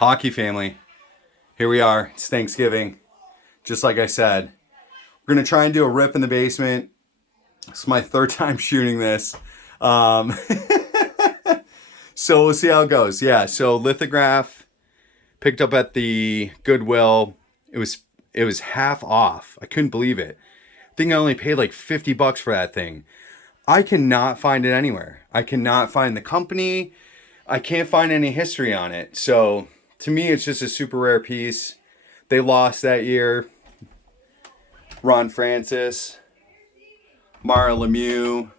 Hockey family, here we are. It's Thanksgiving. Just like I said, we're going to try and do a rip in the basement. It's my third time shooting this. Um, so we'll see how it goes. Yeah, so lithograph picked up at the Goodwill. It was half off. I couldn't believe it. I think I only paid like $50 for that thing. I cannot find it anywhere. I cannot find the company. I can't find any history on it. So to me, it's just a super rare piece. They lost that year. Ron Francis, Mara Lemieux,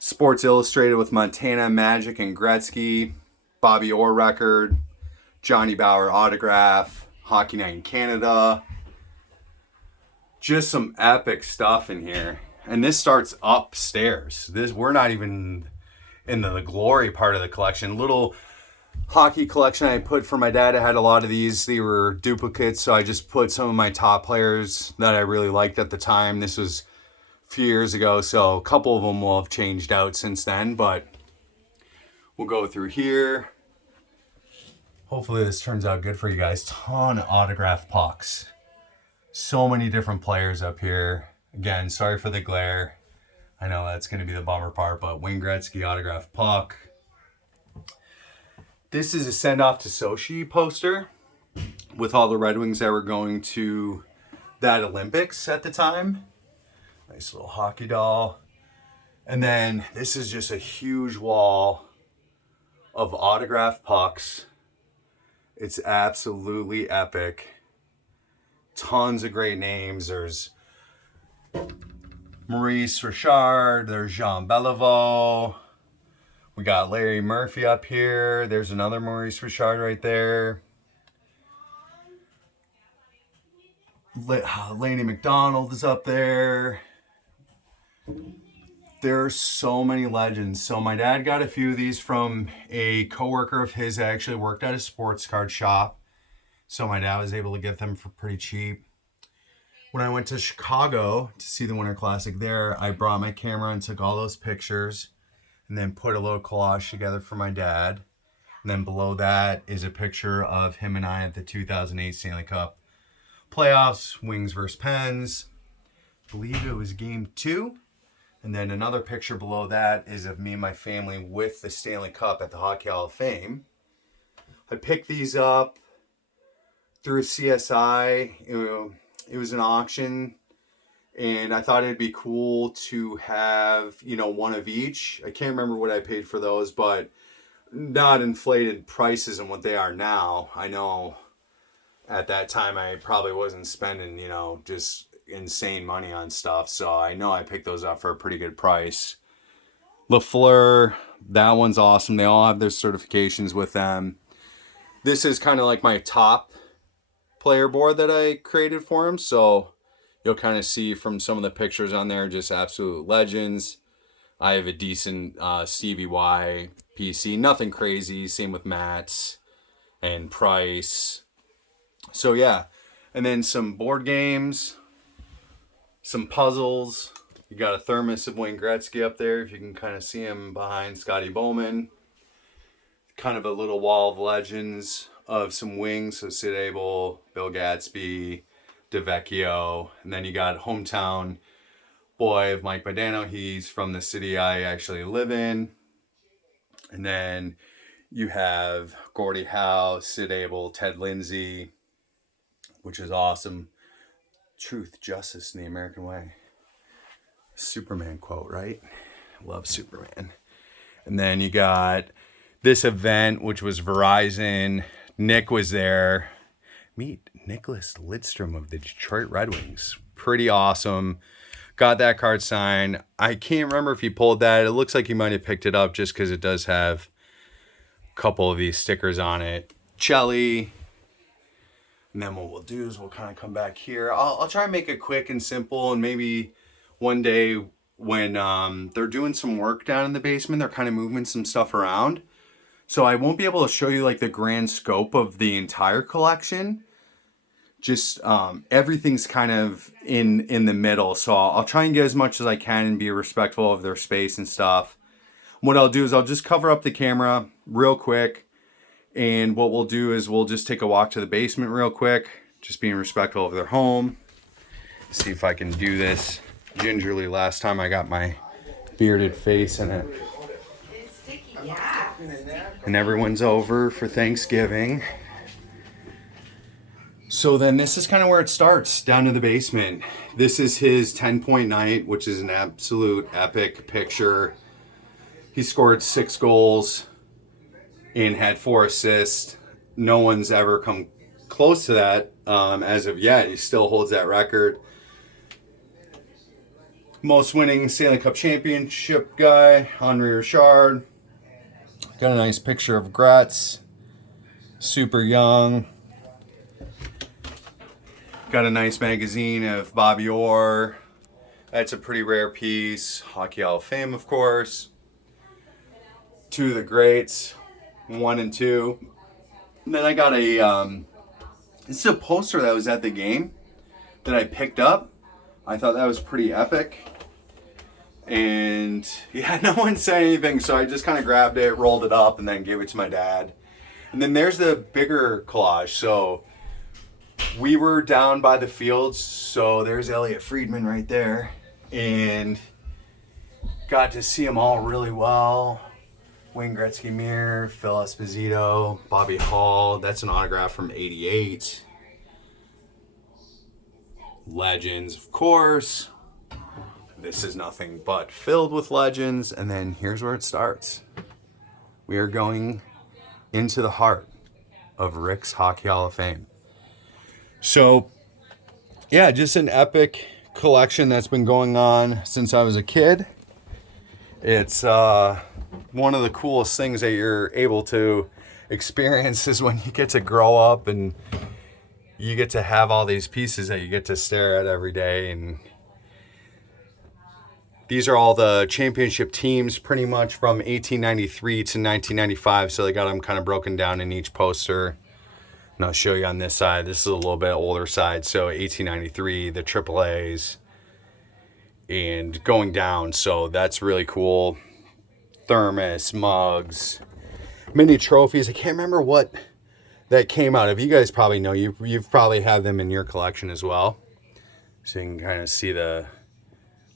Sports Illustrated with Montana, Magic, and Gretzky, Bobby Orr record, Johnny Bauer autograph, Hockey Night in Canada. Just some epic stuff in here. And this starts upstairs. We're not even in the glory part of the collection. Little hockey collection I put for my dad. I had a lot of these. They were duplicates, so I just put some of my top players that I really liked at the time. This was a few years ago, so a couple of them will have changed out since then, but we'll go through here. Hopefully this turns out good for you guys. Ton of autographed pucks. So many different players up here. Again, sorry for the glare. I know that's going to be the bummer part, but Wayne Gretzky autographed puck. This is a send-off to Sochi poster with all the Red Wings that were going to that Olympics at the time. Nice little hockey doll. And then this is just a huge wall of autographed pucks. It's absolutely epic. Tons of great names. There's Maurice Richard. There's Jean Beliveau. We got Larry Murphy up here. There's another Maurice Richard right there. Laney McDonald is up there. There's so many legends. So my dad got a few of these from a coworker of his that actually worked at a sports card shop. So my dad was able to get them for pretty cheap. When I went to Chicago to see the Winter Classic there, I brought my camera and took all those pictures and then put a little collage together for my dad. And then below that is a picture of him and I at the 2008 Stanley Cup playoffs, Wings versus Pens. I believe it was game 2. And then another picture below that is of me and my family with the Stanley Cup at the Hockey Hall of Fame. I picked these up through CSI. It was an auction, and I thought it'd be cool to have, one of each. I can't remember what I paid for those, but not inflated prices and what they are now. I know at that time I probably wasn't spending, just insane money on stuff. So I know I picked those up for a pretty good price. Lafleur, that one's awesome. They all have their certifications with them. This is kind of like my top player board that I created for him. So you'll kind of see from some of the pictures on there, just absolute legends. I have a decent Stevie Y PC. Nothing crazy. Same with Matt's and Price. So yeah. And then some board games. Some puzzles. You got a thermos of Wayne Gretzky up there, if you can kind of see him behind Scotty Bowman. Kind of a little wall of legends of some Wings. So Sid Abel, Bill Gadsby, DeVecchio. And then you got hometown boy of Mike Modano. He's from the city I actually live in. And then you have Gordie Howe, Sid Abel, Ted Lindsay, which is awesome. Truth, justice, and the American way. Superman quote, right? Love Superman. And then you got this event, which was Verizon. Nick was there. Meet Nicholas Lidstrom of the Detroit Red Wings. Pretty awesome. Got that card signed. I can't remember if he pulled that. It looks like he might have picked it up just because it does have a couple of these stickers on it. Chelly. And then what we'll do is we'll kind of come back here. I'll try and make it quick and simple, and maybe one day when they're doing some work down in the basement, they're kind of moving some stuff around. So I won't be able to show you like the grand scope of the entire collection. Just everything's kind of in the middle. So I'll try and get as much as I can and be respectful of their space and stuff. What I'll do is I'll just cover up the camera real quick. And what we'll do is we'll just take a walk to the basement real quick, just being respectful of their home. See if I can do this gingerly. Last time I got my bearded face in it. It's sticky, yeah. And everyone's over for Thanksgiving. So then this is kind of where it starts, down to the basement. This is his 10-point night, which is an absolute epic picture. He scored 6 goals and had 4 assists. No one's ever come close to that as of yet. He still holds that record. Most winning Stanley Cup championship guy, Henri Richard. Got a nice picture of Gretz. Super young. Got a nice magazine of Bobby Orr. That's a pretty rare piece. Hockey Hall of Fame, of course. 2 of the greats, 1 and 2. And then I got a, this is a poster that was at the game that I picked up. I thought that was pretty epic. And yeah, no one said anything, so I just kind of grabbed it, rolled it up, and then gave it to my dad. And then there's the bigger collage. So we were down by the fields, so there's Elliot Friedman right there. And got to see them all really well. Wayne Gretzky mirror, Phil Esposito, Bobby Hall. That's an autograph from '88. Legends, of course. This is nothing but filled with legends. And then here's where it starts. We are going into the heart of Rick's Hockey Hall of Fame. So, yeah, just an epic collection that's been going on since I was a kid. It's one of the coolest things that you're able to experience is when you get to grow up and you get to have all these pieces that you get to stare at every day. And these are all the championship teams pretty much from 1893 to 1995. So they got them kind of broken down in each poster. And I'll show you on this side. This is a little bit older side. So 1893, the AAAs, and going down. So that's really cool. Thermos, mugs, mini trophies. I can't remember what that came out of. You guys probably know. You've probably have them in your collection as well. So you can kind of see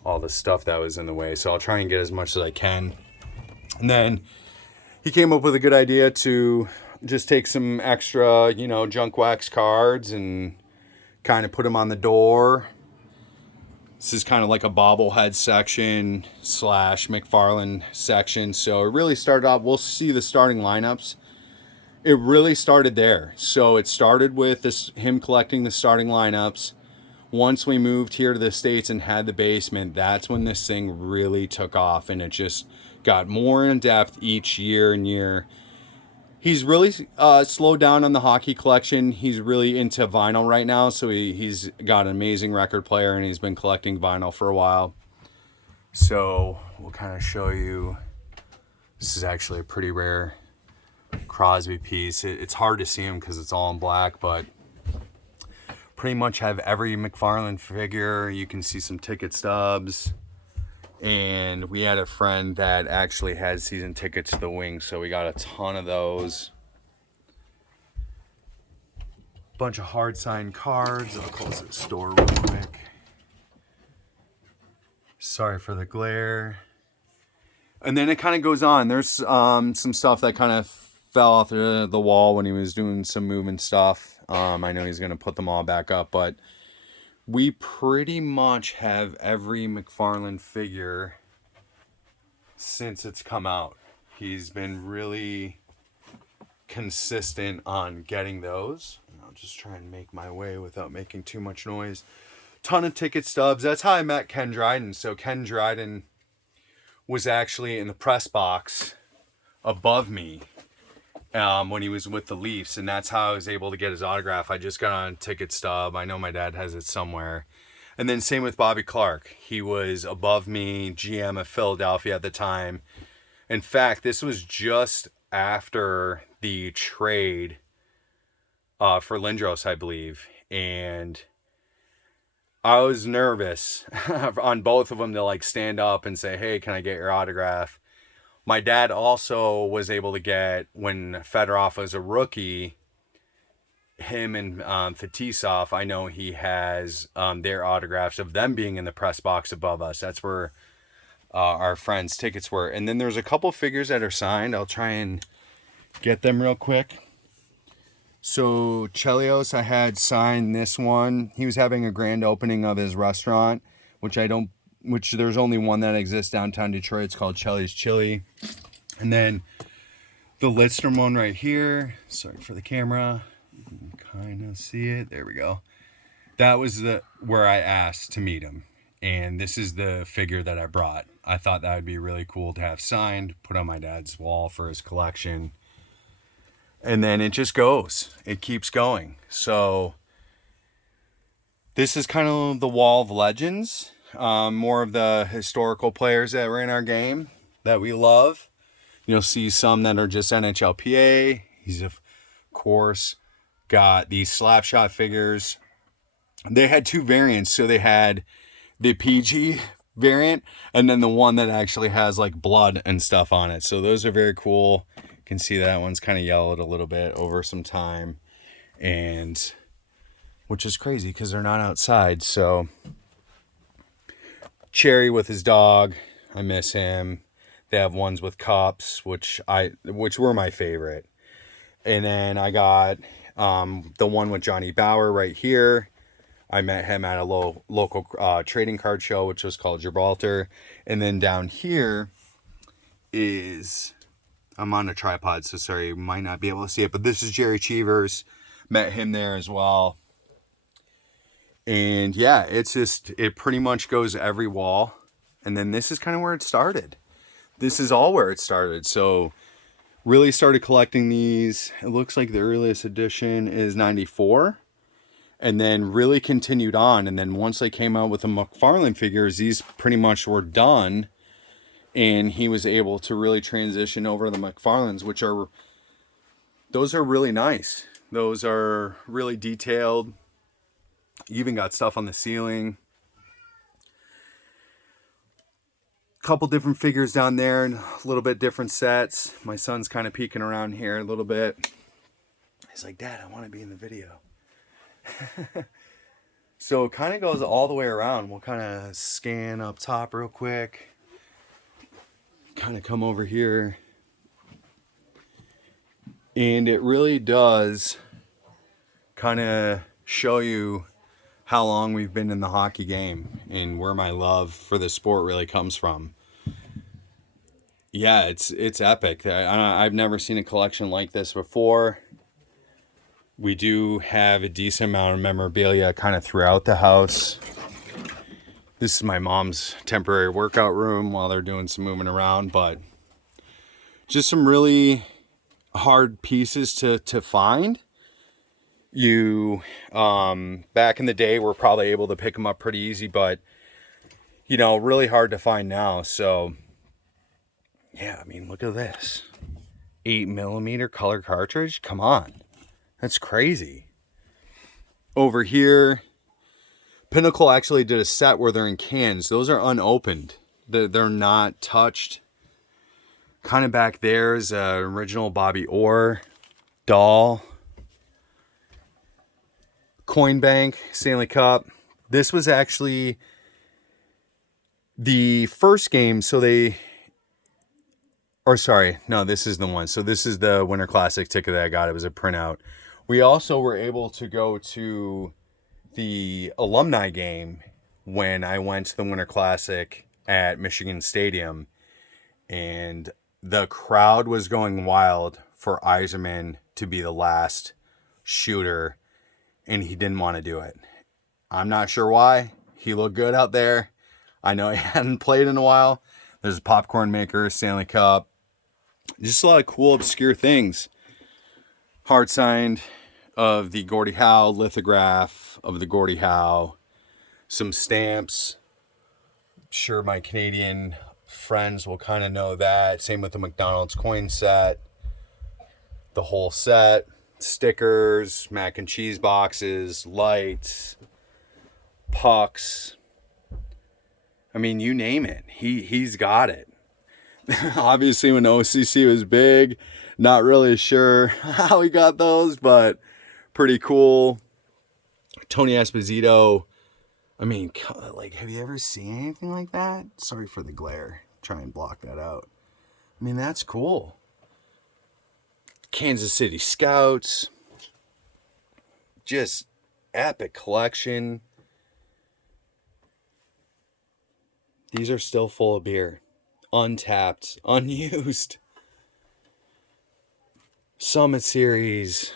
all the stuff that was in the way. So I'll try and get as much as I can. And then he came up with a good idea to just take some extra, junk wax cards and kind of put them on the door. This is kind of like a bobblehead section / McFarland section. So it really started off, we'll see the starting lineups. It really started there. So it started with him collecting the starting lineups. Once we moved here to the States and had the basement, that's when this thing really took off, and it just got more in depth each year and year. He's really slowed down on the hockey collection. He's really into vinyl right now, so he's got an amazing record player, and he's been collecting vinyl for a while. So we'll kind of show you. This is actually a pretty rare Crosby piece. It's hard to see him because it's all in black, but pretty much have every McFarland figure. You can see some ticket stubs. And we had a friend that actually had season tickets to the Wings, so we got a ton of those. Bunch of hard signed cards. I'll close this door real quick. Sorry for the glare. And then it kind of goes on. There's some stuff that kind of fell off the wall when he was doing some moving stuff. I know he's going to put them all back up, but we pretty much have every McFarland figure since it's come out. He's been really consistent on getting those. And I'll just try and make my way without making too much noise. Ton of ticket stubs. That's how I met Ken Dryden. So Ken Dryden was actually in the press box above me when he was with the Leafs, and that's how I was able to get his autograph. I just got on a ticket stub. I know my dad has it somewhere. And then same with Bobby Clarke. He was above me, GM of Philadelphia at the time. In fact, this was just after the trade for Lindros, I believe. And I was nervous on both of them to stand up and say, hey, can I get your autograph? My dad also was able to get, when Fedorov was a rookie, him and Fetisov, I know he has their autographs of them being in the press box above us. That's where our friends' tickets were. And then there's a couple figures that are signed. I'll try and get them real quick. So Chelios, I had signed this one. He was having a grand opening of his restaurant, which there's only one that exists downtown Detroit. It's called Chelly's Chili. And then the Lidstrom one right here. Sorry for the camera. You can kind of see it. There we go. That was where I asked to meet him. And this is the figure that I brought. I thought that would be really cool to have signed, put on my dad's wall for his collection. And then it just goes. It keeps going. So this is kind of the wall of legends. More of the historical players that were in our game that we love. You'll see some that are just NHLPA. He's, of course, got these Slapshot figures. They had two variants. So they had the PG variant and then the one that actually has like blood and stuff on it. So those are very cool. You can see that one's kind of yellowed a little bit over some time. And which is crazy because they're not outside. So Cherry with his dog. I miss him. They have ones with cops, which were my favorite. And then I got the one with Johnny Bauer right here. I met him at a local trading card show, which was called Gibraltar. And then down here is, I'm on a tripod, so sorry, you might not be able to see it, but this is Jerry Cheevers. Met him there as well. And yeah, it pretty much goes every wall. And then this is kind of where it started. This is all where it started. So really started collecting these. It looks like the earliest edition is 94. And then really continued on. And then once they came out with the McFarlane figures, these pretty much were done. And he was able to really transition over to the McFarlanes, those are really nice. Those are really detailed. You even got stuff on the ceiling. Couple different figures down there and a little bit different sets. My son's kind of peeking around here a little bit. He's like, Dad, I want to be in the video. So it kind of goes all the way around. We'll kind of scan up top real quick. Kind of come over here. And it really does kind of show you how long we've been in the hockey game and where my love for the sport really comes from. Yeah, it's epic. I've never seen a collection like this before. We do have a decent amount of memorabilia kind of throughout the house. This is my mom's temporary workout room while they're doing some moving around, but just some really hard pieces to find. You back in the day were probably able to pick them up pretty easy, but really hard to find now. So yeah, I mean, look at this 8mm color cartridge. Come on, that's crazy. Over here, Pinnacle actually did a set where they're in cans. Those are unopened. They're not touched. Kind of back there is an original Bobby Orr doll. Coin Bank, Stanley Cup. This was actually the first game. This is the one. So this is the Winter Classic ticket that I got. It was a printout. We also were able to go to the alumni game when I went to the Winter Classic at Michigan Stadium, and the crowd was going wild for Yzerman to be the last shooter, and he didn't want to do it. I'm not sure why. He looked good out there. I know he hadn't played in a while. There's a popcorn maker, Stanley Cup, just a lot of cool obscure things. Hard signed of the Gordie Howe, lithograph of the Gordie Howe, some stamps. Sure, my Canadian friends will kind of know that. Same with the McDonald's coin set, the whole set, stickers, mac and cheese boxes, lights, pucks. I mean, you name it, he's got it. Obviously when OCC was big, not really sure how he got those, but pretty cool. Tony Esposito, I mean, like, have you ever seen anything like that? Sorry for the glare. Try and block that out. I mean, that's cool. Kansas City Scouts. Just epic collection. These are still full of beer. Untapped, unused. Summit Series.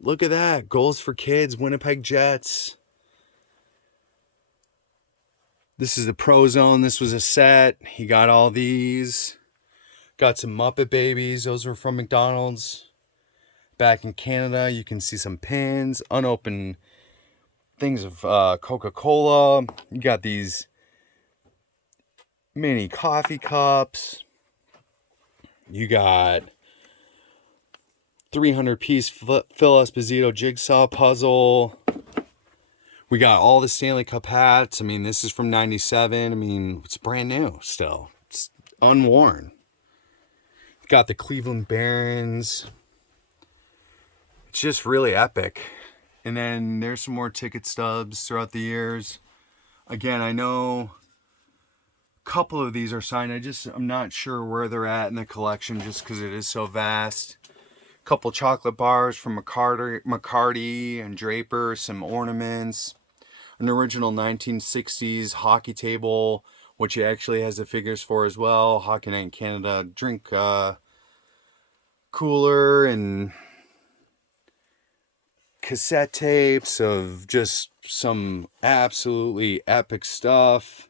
Look at that. Goals for Kids, Winnipeg Jets. This is the Pro Zone. This was a set. He got all these. Got some Muppet Babies. Those were from McDonald's. Back in Canada, you can see some pins. Unopened things of Coca-Cola. You got these mini coffee cups. You got 300-piece Phil Esposito jigsaw puzzle. We got all the Stanley Cup hats. I mean, this is from 97. I mean, it's brand new still. It's unworn. Got the Cleveland Barons. It's just really epic. And then there's some more ticket stubs throughout the years. Again, I know a couple of these are signed. I'm not sure where they're at in the collection just because it is so vast. A couple chocolate bars from McCarty and Draper, some ornaments, an original 1960s hockey table, which he actually has the figures for as well. Hockey Night in Canada drink cooler and cassette tapes of just some absolutely epic stuff.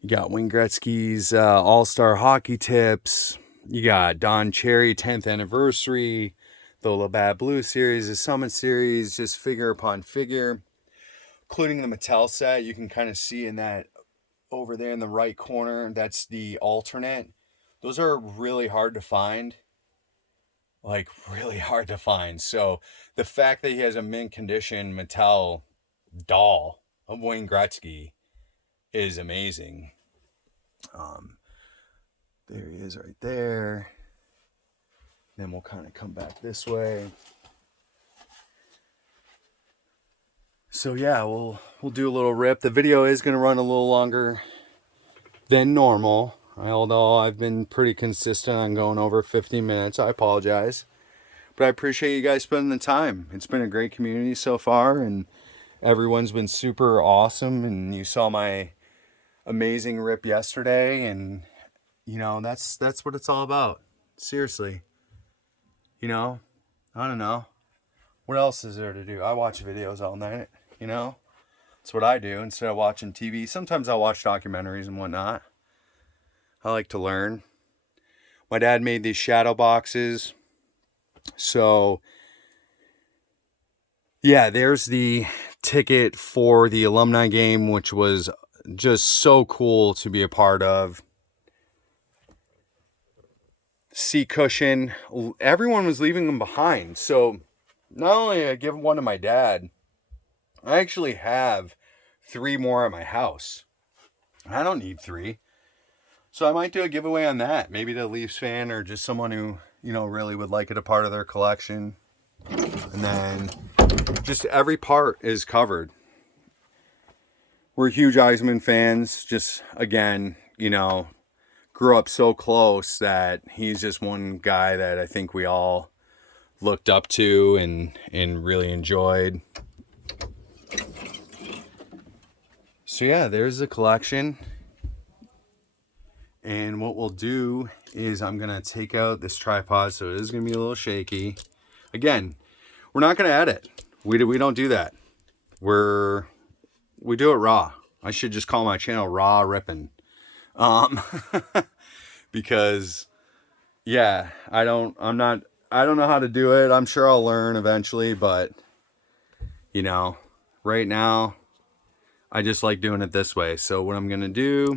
You got Wayne Gretzky's All-Star Hockey Tips. You got Don Cherry 10th Anniversary, the Labatt Blue Series, the Summit Series, just figure upon figure, including the Mattel set. You can kind of see in that over there in the right corner, that's the alternate. Those are really hard to find. Like, really hard to find. So the fact that he has a mint condition Mattel doll of Wayne Gretzky is amazing. There he is right there. Then we'll kind of come back this way. So yeah, we'll do a little rip. The video is going to run a little longer than normal. Although I've been pretty consistent on going over 15 minutes. I apologize. But I appreciate you guys spending the time. It's been a great community so far, and everyone's been super awesome. And you saw my amazing rip yesterday, and you know, that's what it's all about. Seriously. You know, I don't know. What else is there to do? I watch videos all night, you know? That's what I do instead of watching TV. Sometimes I'll watch documentaries and whatnot. I like to learn. My dad made these shadow boxes. So, yeah, there's the ticket for the alumni game, which was just so cool to be a part of. Seat cushion. Everyone was leaving them behind. So, not only did I give one to my dad, I actually have 3 more at my house. I don't need 3. So I might do a giveaway on that. Maybe to a Leafs fan or just someone who, you know, really would like it a part of their collection. And then just every part is covered. We're huge Eisman fans. Just, again, you know, grew up so close that he's just one guy that I think we all looked up to and really enjoyed. So yeah, there's the collection. And what we'll do is I'm going to take out this tripod, so it is going to be a little shaky. Again, we're not going to edit. We don't do that. We do it raw. I should just call my channel Raw Rippin'. Because, yeah, I don't know how to do it. I'm sure I'll learn eventually, but, you know, right now, I just like doing it this way. So what I'm going to do,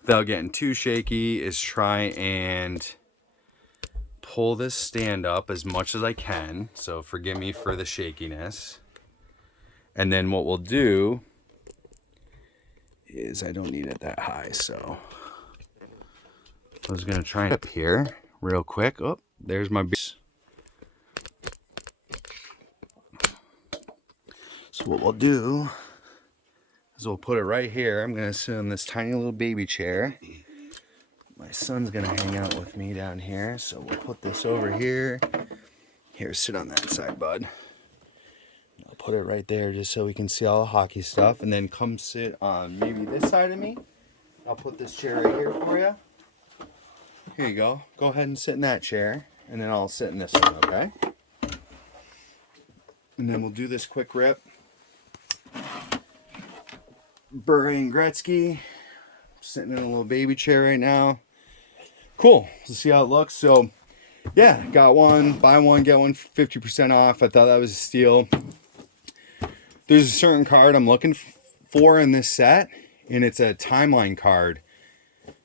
without getting too shaky, is try and pull this stand up as much as I can. So forgive me for the shakiness. And then what we'll do is, I don't need it that high, so I was gonna try up here real quick. Oh, there's my. So what we'll do is we'll put it right here. I'm gonna sit in this tiny little baby chair. My son's gonna hang out with me down here, so we'll put this over here. Here, sit on that side, bud. I'll put it right there just so we can see all the hockey stuff, and then come sit on maybe this side of me. I'll put this chair right here for you. Here you go. Go ahead and sit in that chair, and then I'll sit in this one, okay? And then we'll do this quick rip. Bure and Gretzky, sitting in a little baby chair right now. Cool. Let's see how it looks. So, yeah, got one, buy one, get one 50% off. I thought that was a steal. There's a certain card I'm looking for in this set, and it's a timeline card.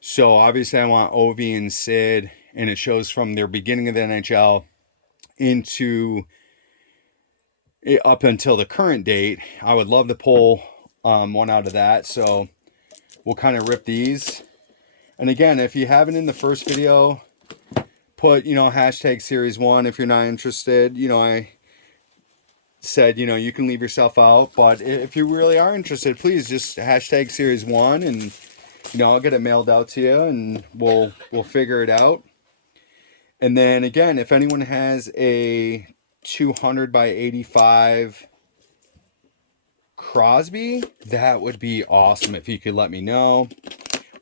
So obviously I want Ovi and Sid, and it shows from their beginning of the NHL into up until the current date. I would love to pull one out of that. So we'll kind of rip these. And again, if you haven't in the first video, put, hashtag series 1 if you're not interested. I said, you can leave yourself out, but if you really are interested, please just hashtag series 1, and I'll get it mailed out to you, and we'll figure it out. And then again, if anyone has a 200 by 85 Crosby, that would be awesome if you could let me know.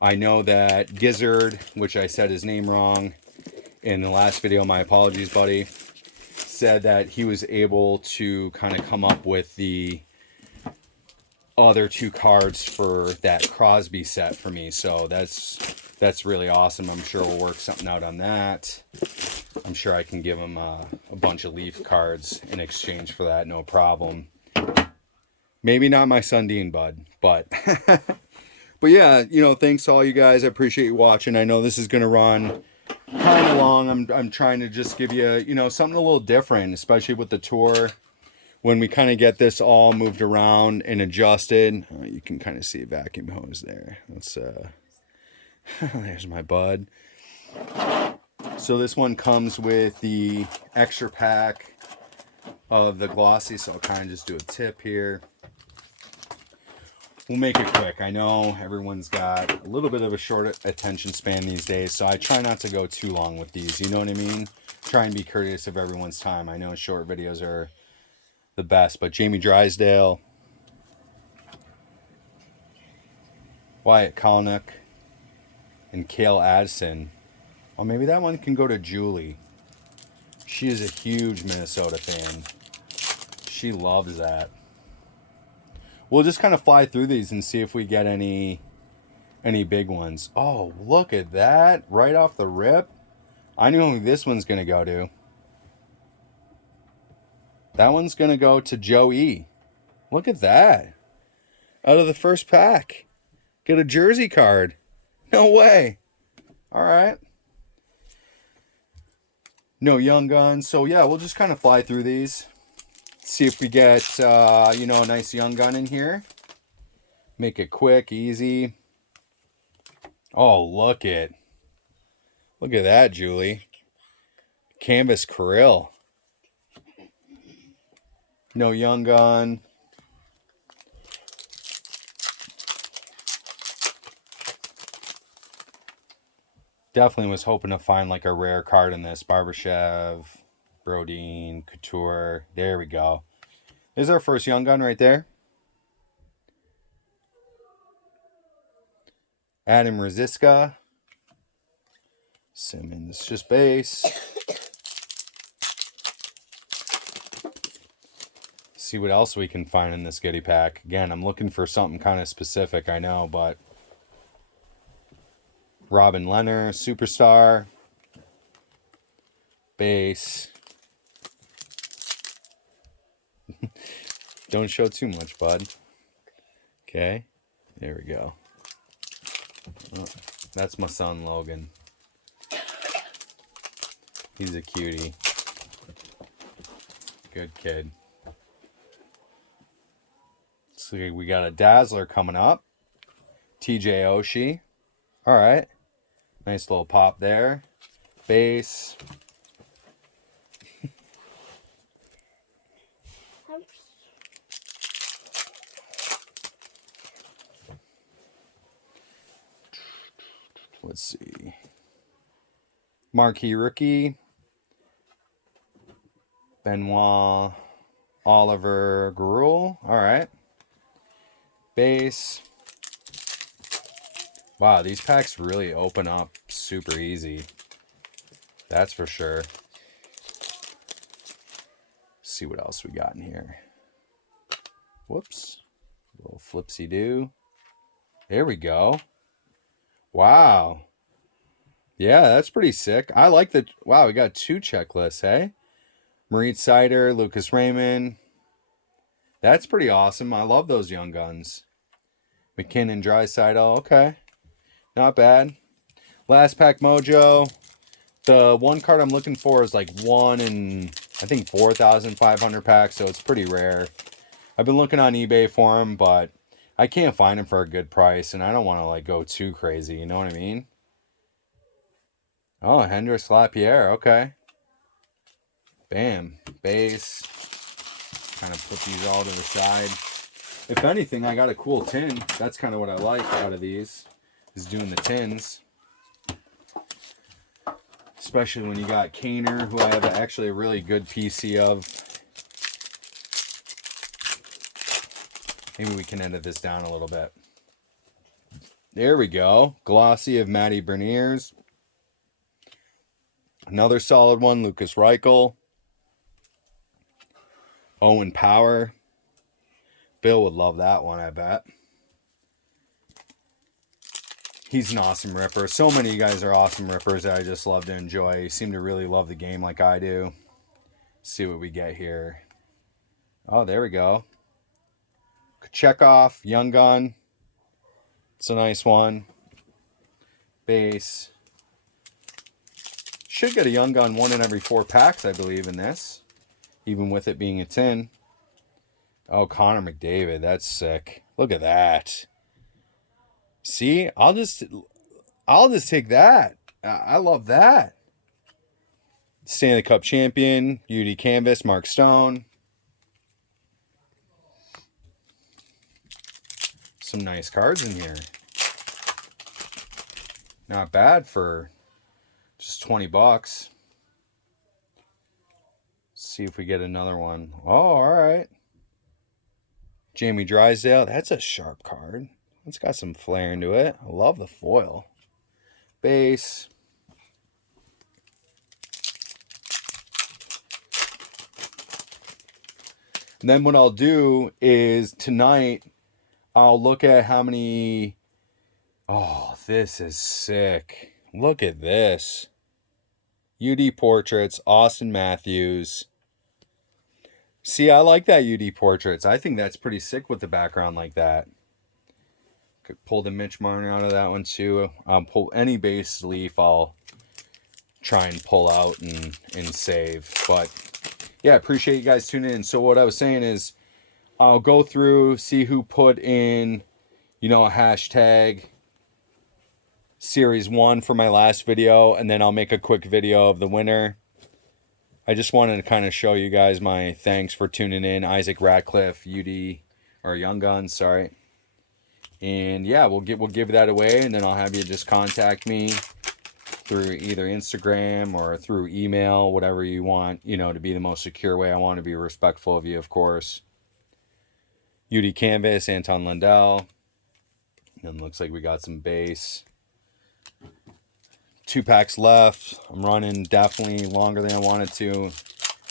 I know that Gizzard, which I said his name wrong in the last video, my apologies, buddy, said that he was able to kind of come up with the other 2 cards for that Crosby set for me. So that's really awesome. I'm sure we'll work something out on that. I'm sure I can give him a bunch of Leaf cards in exchange for that, no problem. Maybe not my Sundin, bud, but but yeah, thanks to all you guys. I appreciate you watching. I know this is going to run kind of long. I'm trying to just give you, something a little different, especially with the tour. When we kind of get this all moved around and adjusted, you can kind of see a vacuum hose there. That's there's my bud. So this one comes with the extra pack of the glossy, so I'll kind of just do a tip here. We'll make it quick. I know everyone's got a little bit of a short attention span these days, so I try not to go too long with these. You know what I mean? Try and be courteous of everyone's time. I know short videos are the best, but Jamie Drysdale, Wyatt Kalnick, and Cale Addison. Oh, maybe that one can go to Julie. She is a huge Minnesota fan. She loves that. We'll just kind of fly through these and see if we get any big ones. Oh, look at that. Right off the rip. I know who this one's going to go to. That one's going to go to Joe E. Look at that. Out of the first pack. Get a jersey card. No way. All right. No Young Guns. So, yeah, we'll just kind of fly through these. See if we get, a nice Young Gun in here. Make it quick, easy. Oh, look at that, Julie. Canvas Krill. No Young Gun. Definitely was hoping to find like a rare card in this. Barbashev, Brodin, Couture. There we go. There's our first Young Gun right there. Adam Rosiska. Simmons, just base. See what else we can find in this goodie pack. Again, I'm looking for something kind of specific, I know, but Robin Lehner, Superstar, base. Don't show too much, bud. Okay, there we go. Oh, that's my son, Logan. He's a cutie. Good kid. So we got a Dazzler coming up. TJ Oshie. All right. Nice little pop there. Base. Let's see. Marquee rookie. Benoit Oliver Gruel. All right. Base. Wow, these packs really open up super easy. That's for sure. Let's see what else we got in here. Whoops. A little flipsy-do. There we go. Wow. Yeah, that's pretty sick. I like the... Wow, we got 2 checklists, hey? Moritz Seider, Lucas Raymond. That's pretty awesome. I love those young guns. McKinnon, Draisaitl. Okay. Not bad. Last pack mojo. The one card I'm looking for is like 1 in, I think, 4,500 packs, so it's pretty rare. I've been looking on eBay for them, but I can't find them for a good price, and I don't want to like go too crazy, you know what I mean? Oh, Hendrix Lapierre, okay. Bam. Base. Kind of put these all to the side. If anything, I got a cool tin. That's kind of what I like out of these, is doing the tins. Especially when you got Kaner, who I have actually a really good PC of. Maybe we can edit this down a little bit. There we go. Glossy of Matty Berniers. Another solid one, Lucas Reichel. Owen Power. Bill would love that one, I bet. He's an awesome ripper. So many of you guys are awesome rippers that I just love to enjoy. You seem to really love the game like I do. Let's see what we get here. Oh, there we go. Chekhov, Young Gun. It's a nice one. Base. Should get a Young Gun 1 in every 4 packs, I believe, in this. Even with it being a tin. Oh, Connor McDavid. That's sick. Look at that. See, I'll just take that. I love that. Stanley Cup champion, UD Canvas, Mark Stone. Some nice cards in here. Not bad for just 20 bucks. See if we get another one. Oh, all right. Jamie Drysdale. That's a sharp card. It's got some flair into it. I love the foil. Base. And then what I'll do is tonight, I'll look at how many... Oh, this is sick. Look at this. UD Portraits, Austin Matthews. See, I like that UD Portraits. I think that's pretty sick with the background like that. Could pull the Mitch Marner out of that one too. Pull any base leaf I'll try and pull out and save. But yeah, I appreciate you guys tuning in. So what I was saying is I'll go through, see who put in, you know, a hashtag Series 1 for my last video, and then I'll make a quick video of the winner. I just wanted to kind of show you guys my thanks for tuning in. Isaac Ratcliffe, UD, or Young Guns, sorry. And yeah, we'll give that away, and then I'll have you just contact me through either Instagram or through email, whatever you want, you know, to be the most secure way. I want to be respectful of you, of course. UD Canvas, Anton Lundell. And looks like we got some base. 2 packs left. I'm running definitely longer than I wanted to. I'm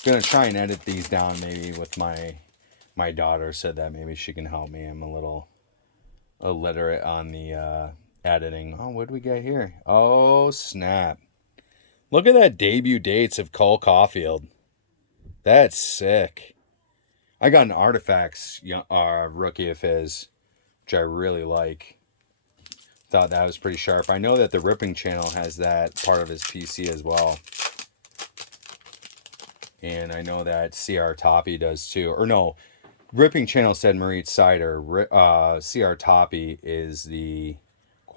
gonna try and edit these down maybe with my daughter said that maybe she can help me. I'm a little illiterate on the editing. Oh, what did we get here? Oh, snap. Look at that debut dates of Cole Caulfield. That's sick. I got an Artifacts rookie of his, which I really like. Thought that was pretty sharp. I know that the Ripping Channel has that part of his PC as well. And I know that CR Toppy does too. Or no, Ripping Channel said Moritz Seider. CR Toppy is the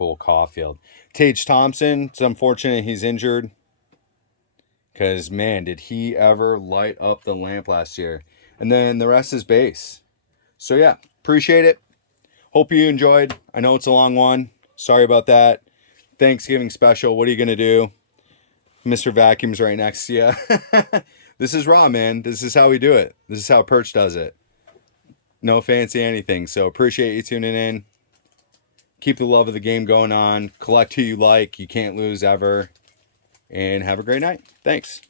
Cole Caulfield. Tage Thompson, it's unfortunate he's injured. Because, man, did he ever light up the lamp last year. And then the rest is base. So, yeah, appreciate it. Hope you enjoyed. I know it's a long one. Sorry about that. Thanksgiving special. What are you going to do? Mr. Vacuum's right next to you. This is raw, man. This is how we do it. This is how Perch does it. No fancy anything. So appreciate you tuning in. Keep the love of the game going on. Collect who you like. You can't lose ever. And have a great night. Thanks.